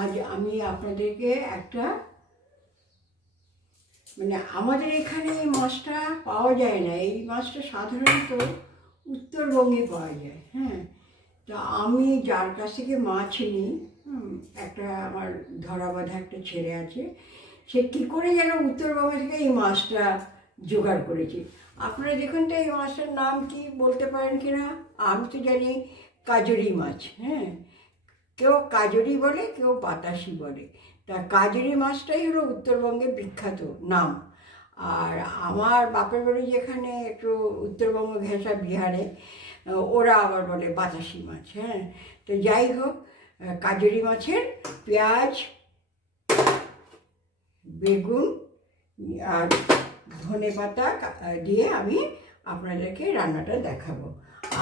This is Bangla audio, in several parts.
আজ আমি আপনাদেরকে একটা আমাদের এখানে এই মাছটা পাওয়া যায় না। এই মাছটা সাধারণত উত্তরবঙ্গে পাওয়া যায়। হ্যাঁ, তা আমি যার কাছ থেকে মাছ নিই, একটা আমার ধরা বাঁধা একটা ছেলে আছে, সে কী করে যেন উত্তরবঙ্গ থেকে এই মাছটা জোগাড় করেছে। আপনারা দেখুন তো এই মাছটার নাম কি বলতে পারেন কি না? আমি তো জানি কাজরি মাছ। হ্যাঁ, কেউ কাজরি বলে, কেউ বাতাসি বলে। তা কাজরি মাছটাই হলো উত্তরবঙ্গে বিখ্যাত নাম। আর আমার বাপের বাড়ি যেখানে একটু উত্তরবঙ্গ ঘেঁষা বিহারে, ওরা আবার বলে বাতাসি মাছ। হ্যাঁ, তো যাই হোক, কাজরি মাছের পেঁয়াজ, বেগুন আর ধনেপাতা দিয়ে আমি আপনাদেরকে রান্নাটা দেখাবো।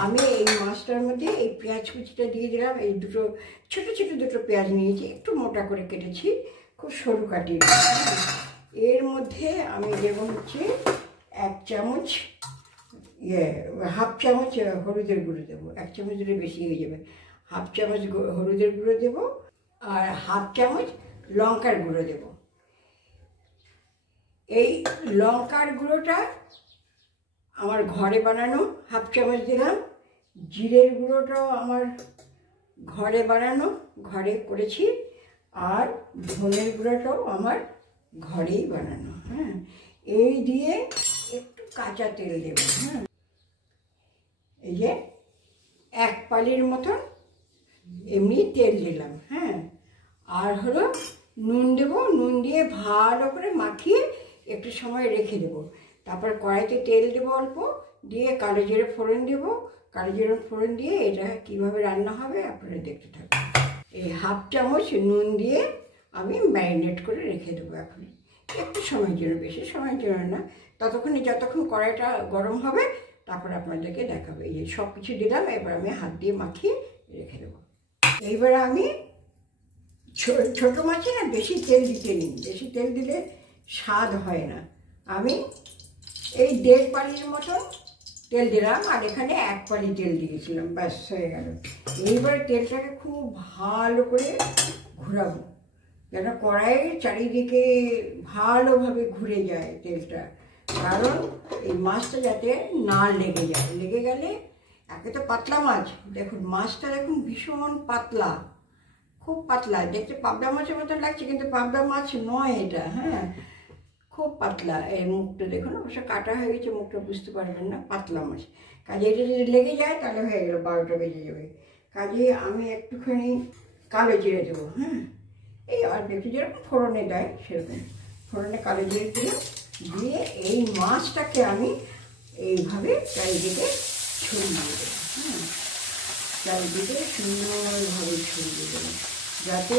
আমি এই মাছটার মধ্যে এই পেঁয়াজ কুচিটা দিয়ে দিলাম। এই দুটো ছোটো ছোটো দুটো পেঁয়াজ নিয়েছি, একটু মোটা করে কেটেছি, খুব সরু কাটি। এর মধ্যে আমি দেবো হচ্ছে 1 চামচ হাফ চামচ হলুদের গুঁড়ো দেবো। 1 চামচ দিলে বেশি হয়ে যাবে। হাফ চামচ হলুদের গুঁড়ো দেবো আর হাফ চামচ লঙ্কার গুঁড়ো দেবো। এই লঙ্কার গুঁড়োটা আমার ঘরে বানানো, হাফ চামচ দিলাম। জিরের গুঁড়োটাও আমার ঘরে বানানো, ঘরে করেছি। আর ধনের গুঁড়োটাও আমার ঘরেই বানানো। হ্যাঁ, এই দিয়ে একটু কাঁচা তেল দেবো। হ্যাঁ, এই যে 1 পালির মতন এমনি তেল দিলাম। হ্যাঁ, আর হলো নুন দেবো। নুন দিয়ে ভালো করে মাখিয়ে একটু সময় রেখে দেবো। তারপর কড়াইতে তেল দেবো অল্প, দিয়ে কালো জিরে ফোড়ন দেবো। কালো জিরে ফোড়ন দিয়ে এটা কীভাবে রান্না হবে আপনারা দেখতে থাকুন। এই হাফ চামচ নুন দিয়ে আমি ম্যারিনেট করে রেখে দেবো এখন একটু সময়ের জন্য, বেশি সময়ের জন্য না। যতক্ষণ কড়াইটা গরম হবে তারপর আপনাদেরকে দেখাবে। এই সব কিছু দিলাম, এবার আমি হাত দিয়ে মাখিয়ে রেখে দেবো। এইবার আমি ছোটো মাছে না বেশি তেল দিতে নিই, বেশি তেল দিলে স্বাদ হয় না। আমি এই 1.5 পালির মতন তেল দিলাম, আর এখানে 1 পালি তেল দিয়েছিলাম, ব্যাস হয়ে গেল। এইবারে তেলটাকে খুব ভালো করে ঘোরাবো, যেন কড়াইয়ের চারিদিকে ভালোভাবে ঘুরে যায় তেলটা। কারণ এই মাছটা যাতে না লেগে যায়। লেগে গেলে, একে তো পাতলা মাছ, দেখুন মাছটা দেখুন ভীষণ পাতলা, খুব পাতলা। দেখতে পাবদা মাছের মতো লাগছে, কিন্তু পাবদা মাছ নয় এটা। হ্যাঁ, খুব পাতলা। এই মুখটা দেখুন, অবশ্য কাটা হয়ে গেছে, মুখটা বুঝতে পারবেন না, পাতলা মাছ। কাজে এটা যদি লেগে যায় তাহলে হয়ে গেল, 12টা বেজে যাবে। কাজে আমি একটুখানি কালো জিরে দেবো। হ্যাঁ, এই আর একটু যেরকম ফোড়নে দেয় সেরকম ফোড়নে কালো জিরে দিলাম। দিয়ে এই মাছটাকে আমি এইভাবে চারিদিকে ছড়িয়ে দেবো। হ্যাঁ, চারিদিকে সুন্দরভাবে ছড়িয়ে দেবো, যাতে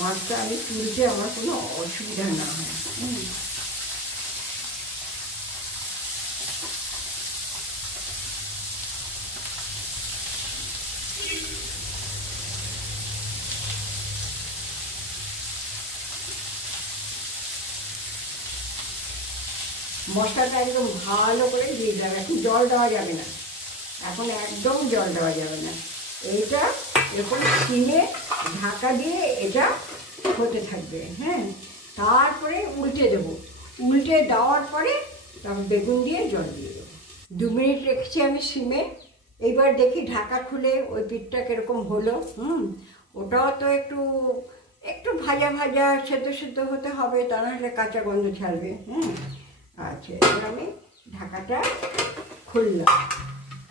মাছটা আমি তুলতে আমার কোনো অসুবিধা না হয়। মশলাটা একদম ভালো করে দিয়ে দিলাম। এখন জল দেওয়া যাবে না, এখন একদম জল দেওয়া যাবে না। এইটা এরকম সিমে ঢাকা দিয়ে এটা হতে থাকবে। হ্যাঁ, তারপরে উল্টে দেবো। উল্টে দেওয়ার পরে তারপর বেগুন দিয়ে জল দিয়ে দেবো। 2 মিনিট রেখেছি আমি সিমে। এইবার দেখি ঢাকা খুলে ওই পিঠটা কীরকম হলো। ওটাও তো একটু একটু ভাজা ভাজা সেদ্ধ হতে হবে, তা নাহলে কাঁচা গন্ধ ছাড়বে। আচ্ছা, এবার আমি ঢাকাটা খুললাম।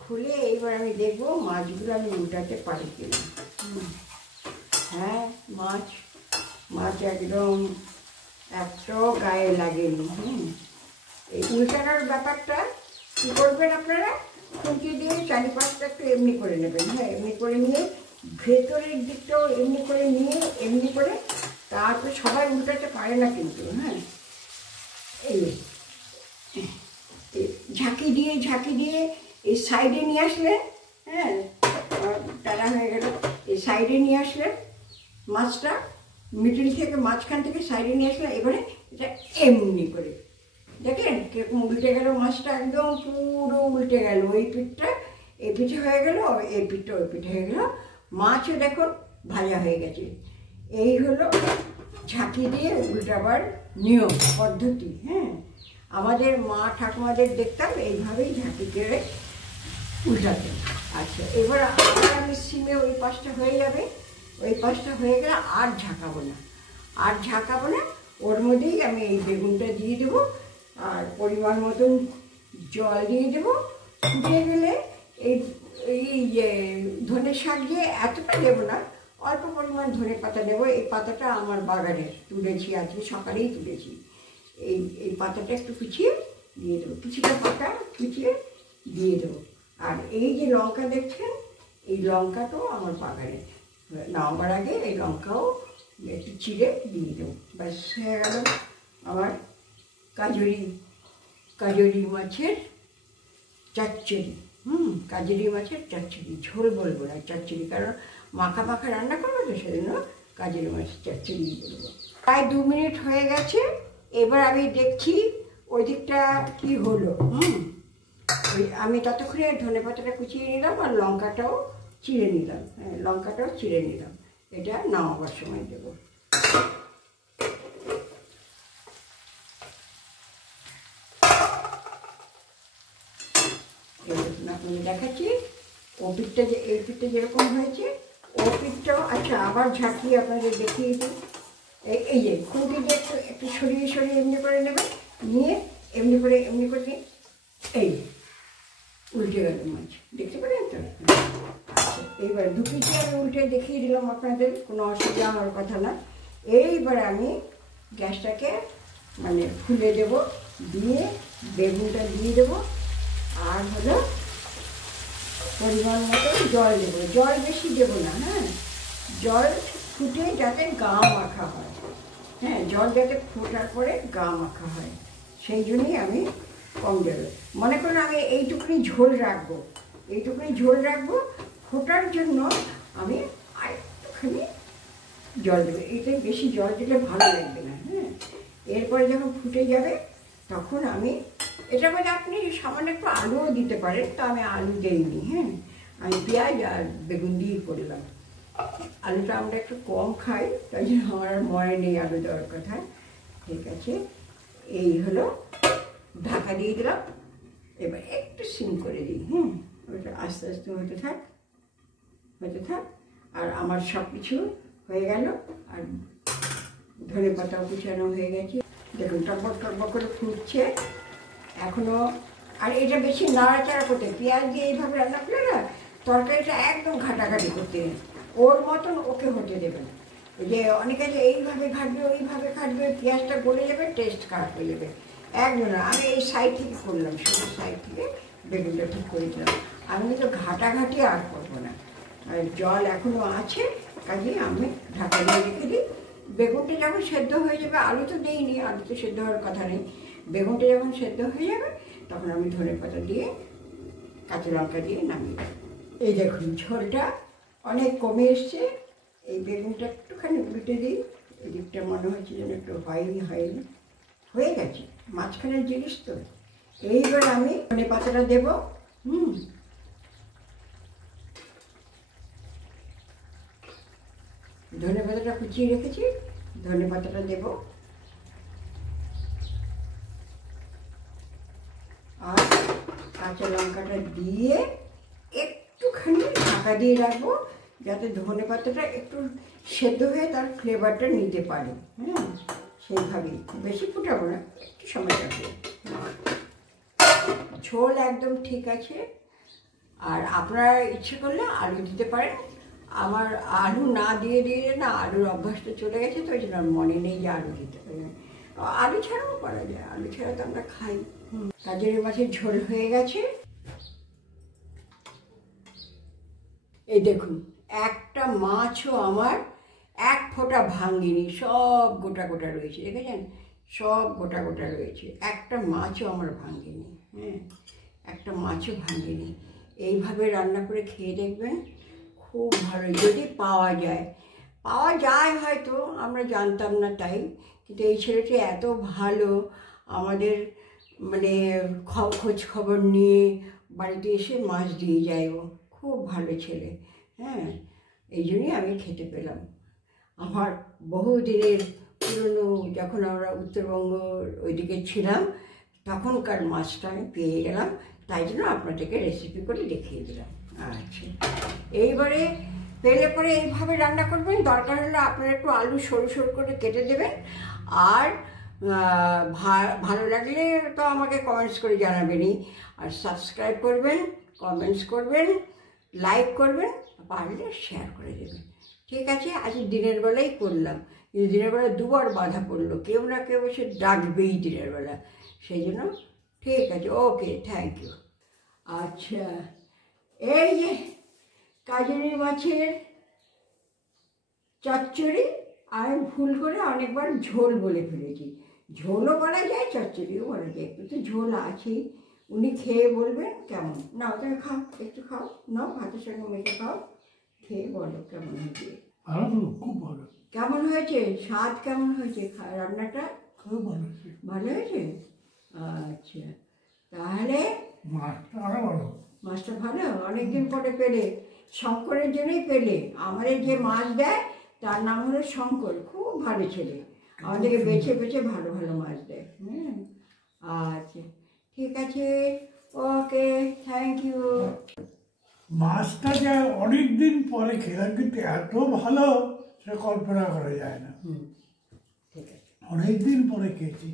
খুলে এইবার আমি দেখবো মাছগুলো আমি উল্টাতে পারি কিনা। হ্যাঁ, মাছ একদম একটু গায়ে লাগেনি। এই উল্টানোর ব্যাপারটা কী করবেন আপনারা, খুঁটি দিয়ে চারিপাশটা একটু এমনি করে নেবেন। হ্যাঁ, এমনি করে নিয়ে ভেতরের দিকটাও এমনি করে নিয়ে এমনি করে, তারপরে সবাই উল্টাতে পারে না কিন্তু। হ্যাঁ, এই ঝাঁকি দিয়ে এই সাইডে নিয়ে আসলেন। হ্যাঁ, টানা হয়ে গেল। এই সাইডে নিয়ে আসলেন মাছটা, মিডিল থেকে মাঝখান থেকে সাইডে নিয়ে আসলেন। এবারে এটা এমনি করে দেখেন কীরকম উল্টে গেল মাছটা, একদম পুরো উল্টে গেল। এই পিঠটা এই পিঠে হয়ে গেল, এই পিঠটা ওই পিঠে হয়ে গেল। মাছও দেখুন ভাজা হয়ে গেছে। এই হলো ঝাঁকি দিয়ে উল্টাবার নিয়ম পদ্ধতি। হ্যাঁ, আমাদের মা ঠাকুমাদের দেখতাম এইভাবেই ঝাঁকি করে উল্টাতে। আচ্ছা, এবার আবার আমি সিমে ওই পাশটা হয়ে যাবে, ওই পাশটা হয়ে গেলে আর ঝাঁকাবো না, আর ঝাঁকাবো না। ওর মধ্যেই আমি এই বেগুনটা দিয়ে দেবো আর পরিমাণ মতন জল দিয়ে দেবো। ফুটে গেলে এই এই ধনে শাক দিয়ে এতটা দেবো না, অল্প পরিমাণ ধনে পাতা দেবো। এই পাতাটা আমার বাগানের, তুলেছি, আজকে সকালেই তুলেছি। এই পাতাটা একটু কুচিয়ে দিয়ে দেবো, কিছুটা পাতা কুচিয়ে দিয়ে দেবো। আর এই যে লঙ্কা দেখছেন, এই লঙ্কাটাও আমার বাগানের, নামাবার আগে এই লঙ্কাও একটু চিড়ে দিয়ে দেবো। ব্যাস হয়ে গেল আমার কাজরি মাছের চচ্চড়ি। কাজরি মাছের চচ্চড়ি, ঝোল বলবো না, চচ্চড়ি, কারণ মাখা মাখা রান্না করবো তো, সেজন্য কাজরি মাছের চচ্চড়ি বলবো। প্রায় 2 মিনিট হয়ে গেছে। এবার আমি দেখছি ওই দিকটা কী হলো। আমি ততক্ষণে ধনেপাতাটা কুচিয়ে নিলাম আর লঙ্কাটাও চিড়ে নিলাম। হ্যাঁ, লঙ্কাটাও চিড়ে নিলাম। এটা নামাবার সময় দেবো। আপনাকে দেখাচ্ছি ও পিঠটা, যে এই পিঠটা যেরকম হয়েছে ও পিঠটাও। আচ্ছা, আবার ঝাঁকিয়ে আপনাদের দেখিয়ে দিই। এই যে খুঁটি দিয়ে একটু সরিয়ে সরিয়ে এমনি করে নেবেন, নিয়ে এমনি করে এই উল্টে গেল মাছ, দেখতে পারেন তো? আচ্ছা, এইবার 2 পিঠে আমি উল্টে দেখিয়ে দিলাম আপনাদের, কোনো অসুবিধা হওয়ার কথা না। এইবার আমি গ্যাসটাকে মানে ফুলে দেব, দিয়ে বেগুনটা দিয়ে দেবো, আর হলো পরিমাণ মতো জল দেবো। জল বেশি দেবো না। হ্যাঁ, জল ফুটে যাতে গা মাখা হয়। হ্যাঁ, জল যাতে ফোটার পরে গা মাখা হয়, সেই জন্যই আমি কম দেবো। মনে করুন আমি এইটুকুনি ঝোল রাখবো, ফোটার জন্য আমি আরেকটুখানি জল দেবো। এতে বেশি জল দিলে ভালো লাগবে না। হ্যাঁ, এরপরে যখন ফুটে যাবে তখন আমি এটার মধ্যে আপনি সামান্য একটু আলুও দিতে পারেন, তো আমি আলু দিইনি। হ্যাঁ, আমি পেঁয়াজ আর বেগুন দিয়ে করলাম। আলুটা আমরা একটু কম খাই, তাই জন্য আমার মনে নেই আলু দেওয়ার কথা। ঠিক আছে, এই হলো, ঢাকা দিয়ে দিলাম। এবার একটু সিম করে দিই। ওটা আস্তে আস্তে হতে থাক। আর আমার সব কিছু হয়ে গেল, আর ধনে পাতাও কুচানো হয়ে গেছে। দেখুন টকবক করে ফুটছে এখনও। আর এটা বেশি নাড়াচাড়া করতে, পেঁয়াজ দিয়ে এইভাবে রান্না করলে না তরকারিটা একদম ঘাটাঘাটি করতে, ওর মতন ওকে হতে দেবেন। যে অনেকে যে এইভাবে ঘাটবে ওইভাবে ঘাটবে, পেঁয়াজটা গলে যাবে, টেস্ট খারাপ হয়ে যাবে। একদম না, আমি এই সাইড থেকে করলাম, শুধু সাইড থেকে বেগুনটা ঠিক করে দিলাম। আমি কিন্তু ঘাটাঘাটি আর করবো না। আর জল এখনও আছে, কাজেই আমি ঢাকা দিয়ে রেখে দিই। বেগুনটা যখন সেদ্ধ হয়ে যাবে, আলু তো দিইনি, আলু তো সেদ্ধ হওয়ার কথা নেই, বেগুনটা যখন সেদ্ধ হয়ে যাবে তখন আমি ধনেপাতা দিয়ে কাঁচা লঙ্কা দিয়ে নামিয়ে দেবো। এই দেখুন ঝোলটা অনেক কমে এসছে। এই বেগুনটা একটুখানি উল্টে দিই, এদিকটা মনে হচ্ছে যেন একটু হয়নি, হয়ে গেছে, মাঝখানের জিনিস তো। এইবার আমি ধনেপাতাটা দেবো। ধনেপাতাটা কুচিয়ে রেখেছি, ধনেপাতাটা দেবো। আর কাঁচা লঙ্কাটা দিয়ে একটুখানি ঢাকা দিয়ে রাখবো, যাতে ধনেপাতাটা একটু সেদ্ধ হয়ে তার ফ্লেভারটা নিতে পারে। হ্যাঁ, সেইভাবেই, বেশি ফুটাবো না, একটু সময় রাখবো। ঝোল একদম ঠিক আছে। আর আপনারা ইচ্ছে করলে আলু দিতে পারেন। আমার আলু না দিয়ে না আলুর অভ্যাসটা চলে গেছে, তো ওই জন্য আমার মনে নেই যে আলু দিতে পারেন। আলু ছাড়াও করা যায়, আলু ছাড়া তো আমরা খাই। কাজের মাছের ঝোল হয়ে গেছে। এই দেখুন, একটা মাছও আমার এক ফোঁটা ভাঙেনি, সব গোটা গোটা রয়েছে, দেখেছেন, সব গোটা গোটা রয়েছে, একটা মাছও আমার ভাঙেনি। হ্যাঁ, একটা মাছও ভাঙেনি। এইভাবে রান্না করে খেয়ে দেখবেন, খুব ভালো। যদি পাওয়া যায় হয়তো, আমরা জানতাম না তাই, কিন্তু এই ছেলেটি এত ভালো, আমাদের মানে খোঁজ খবর নিয়ে বাড়িতে এসে মাছ দিয়ে যায়। ও খুব ভালো ছেলে। হ্যাঁ, এই জন্যই আমি খেতে পেলাম। আমার বহুদিনের পুরনো, যখন আমরা উত্তরবঙ্গ ওইদিকে ছিলাম তখনকার মাছটা আমি পেয়ে গেলাম, তাই জন্য আপনাদেরকে রেসিপি করে দেখিয়ে দিলাম। আচ্ছা, এইবারে পেলে পরে এইভাবে রান্না করবেন। দরকার হলে আপনারা একটু আলু সরু সরু করে কেটে দেবেন। আর ভালো লাগলে তো আমাকে কমেন্টস করে জানাবেনই। আর সাবস্ক্রাইব করবেন, কমেন্টস করবেন, লাইক করবেন, পারলে শেয়ার করে দেবেন। ঠিক আছে, আজ দিনের বেলায় করলাম, কিন্তু দিনের বেলা দুবার বাধা পড়লো, কেউ না কেউ এসে ডাকবেই দিনের বেলা, সেই জন্য ঠিক আছে, ওকে, থ্যাংক ইউ। আচ্ছা, এই যে কাজলি মাছের চচ্চড়ি, আমি ভুল করে অনেকবার ঝোল বলে ফেলেছি। ঝোলও বলা যায়, চচ্চড়িও বলা যায়, একটু তো ঝোল আছেই। উনি খেয়ে বলবেন কেমন। নাও তুমি খাও, একটু খাও, নাও ভাতের সঙ্গে মেখে খাও, খেয়ে বলো কেমন হয়েছে। খুব ভালো। কেমন হয়েছে, স্বাদ কেমন হয়েছে রান্নাটা? খুব ভালো হয়েছে। ভালো হয়েছে। আচ্ছা, তাহলে মাছটা আরো ভালো। মাছটা ভালো, অনেকদিন পরে পেলে, শঙ্করের জন্যই পেলে। আমাদের যে মাছ দেয় তার নাম হলো শঙ্কর, খুব ভালো ছেলে, আমাদেরকে বেছে বেছে ভালো ভালো মাছ দেয়। আচ্ছা, ঠিক আছে, ওকে, থ্যাংক ইউ। মাছটা যে অনেকদিন পরে খেলাম, কিন্তু এত ভালো সে কল্পনা করা যায় না। ঠিক আছে, অনেকদিন পরে খেয়েছি।